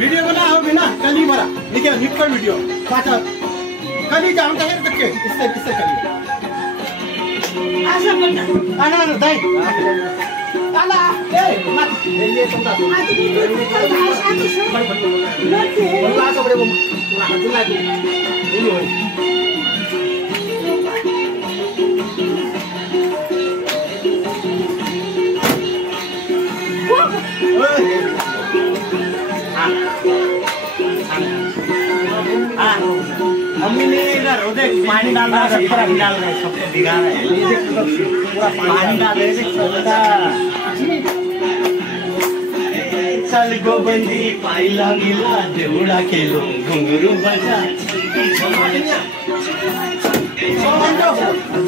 video बनाओ बिना कली मरा निकल निकल वीडियो पाचा कली जाम त हेर तक इससे कली आशा बन्ना आना दाइ आला ए मत ये तुमका बोला sobre वो जुलाई को मम्मी ने इधर वो देख पानी डाल रहा है पानी डाल रहा है सबको भिगा रहा है ये देख पूरा पानी डाल रहे देख सबका चल गोबंदी पाइला गिला देउडा खेलो घुंगरू बजा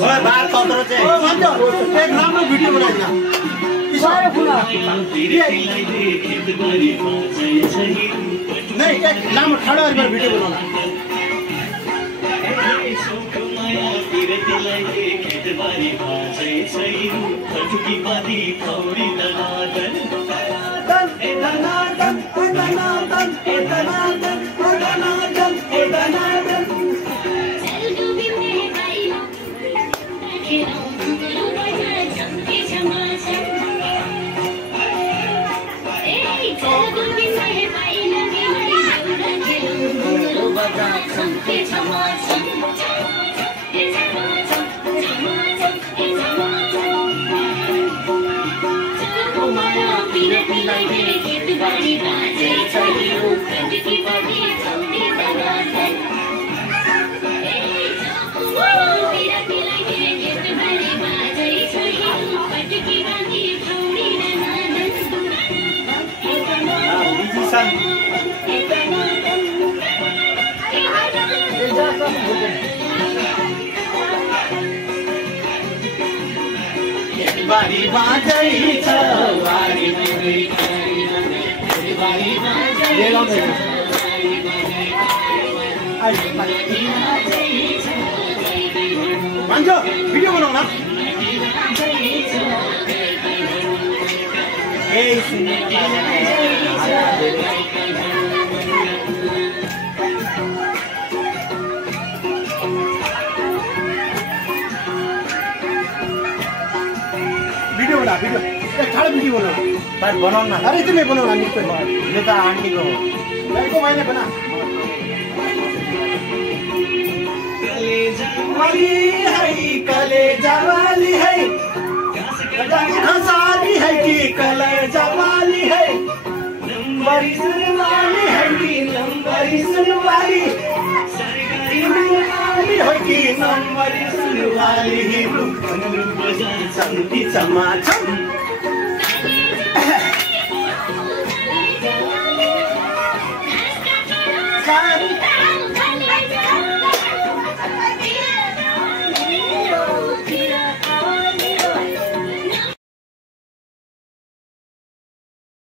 ओए बाहर कतरो चाहिँ ओ भन्छ एक राम्रो भिडियो बनाइदिनु सारे फुला नहीं एक लामो ठाडो गरेर भिडियो बनाउनु बारी बाजैछ बारी भन्छ भिडियो बनाउन वीडियो बना वीडियो एक ठाडो वीडियो बना पर बनाउन न अरे तुम्हें बनाउन निकै यो त आन्टी को लड़को मैंने बना कलेजा वाली है खसाली है कि कलेजा वाली है लंबरी सुनवाली है कि लंबरी सुनवाली सरकारी वाली है कि लंबरी सुनवाली बजा चमकी चमाचम